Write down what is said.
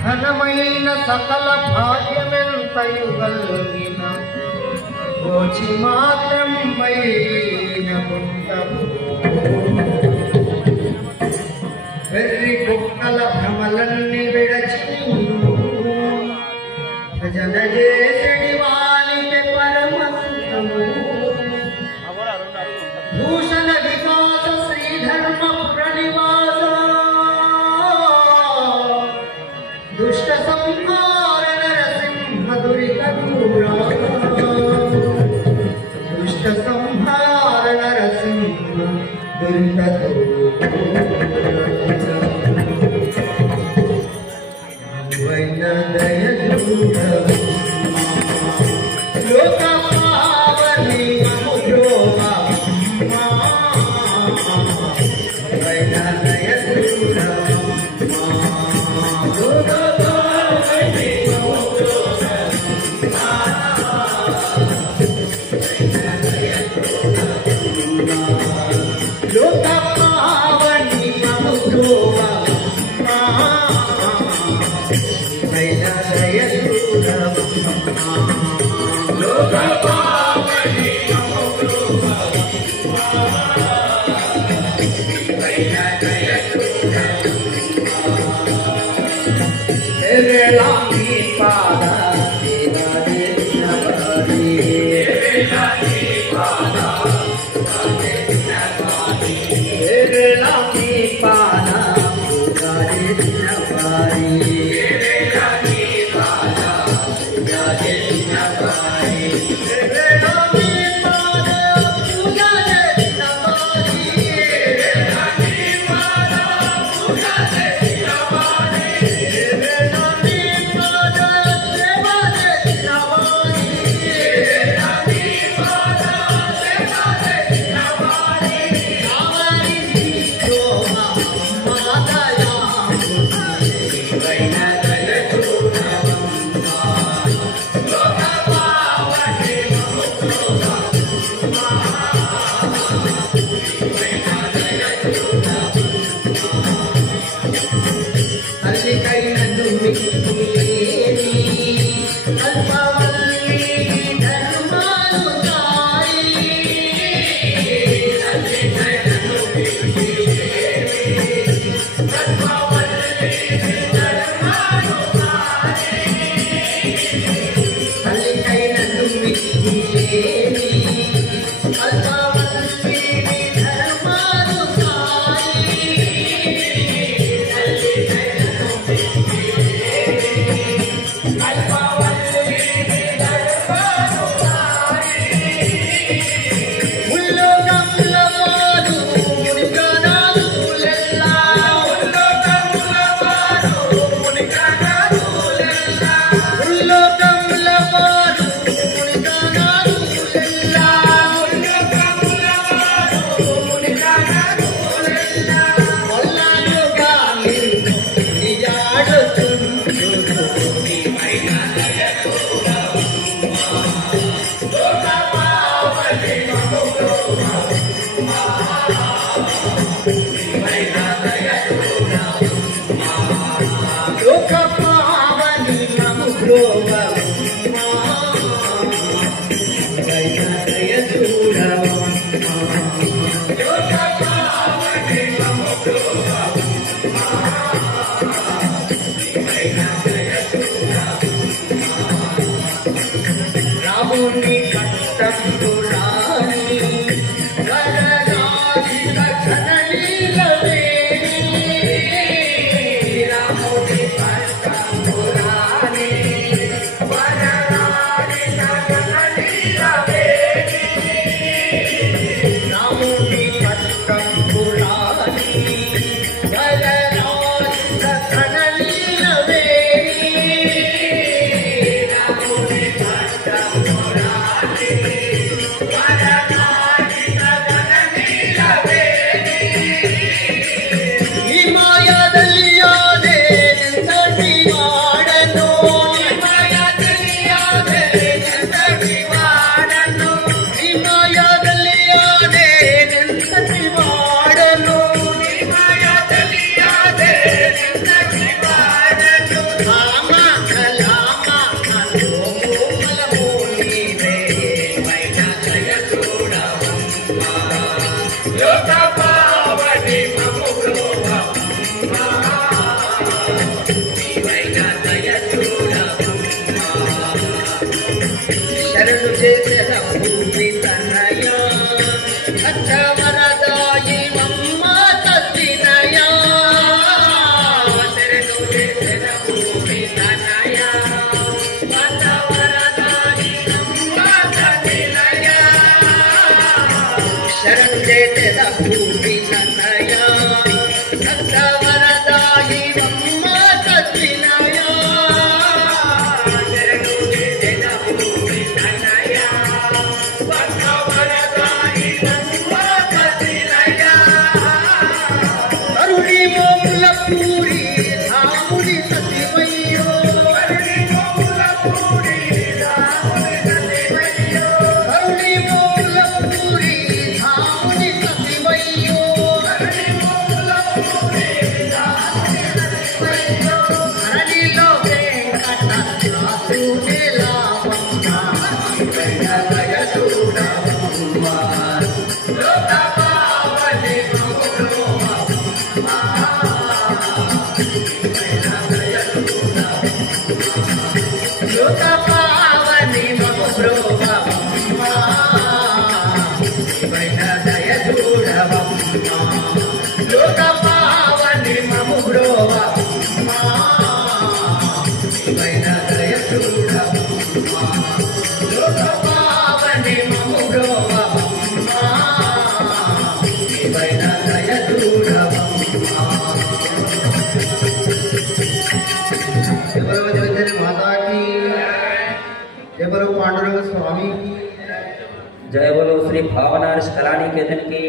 ఘనమైన సకల భాగ్యమెంతయు గల్గిన గోచి మాత్రం పైన పుట్టము వెర్రి కుక్కల భ్రమలన్నీ విడచి భజన చేసడి వానికి పరమంతము భూషణ వికాస శ్రీధర్మ ప్రణివాస దుష్ట సంహార నరసింహ దురిత దూరా దుష్ట సంహార నరసింహ దురిత వైన దయ లోక పావని మముద్రోమ వైన దయ శరణు చేసిన భూమి తనయ అచ్చవరదాయి మమ్మ తస్వినయ శరణు చేసిన భూమి తనయ అచ్చవరదాయి మమ్మ తస్వినయ శరణు చేసిన భూమి తనయ అచ్చవరదాయి మమ్మ తస్వినయ పూరి రాముడి సతివయ్యో కరుణి మోముల పూరి రాముడి సతివయ్యో హరణిలో వెంకట రాసునే లావమ్మ దయ చూడవమ్మ లోక పావని లోక పావని మహోబ్రోవమ్మ దయ చూడవమ్మ లోక పావని మహోబ్రోవమ్మ దయ చూడవమ్మ లోక పావని మహోబ్రోవమ్మ దయ చూడవమ్మ माता की जय बोलो पांडुरंग स्वामी की जय बोलो श्री भावनार कलानी केतन की।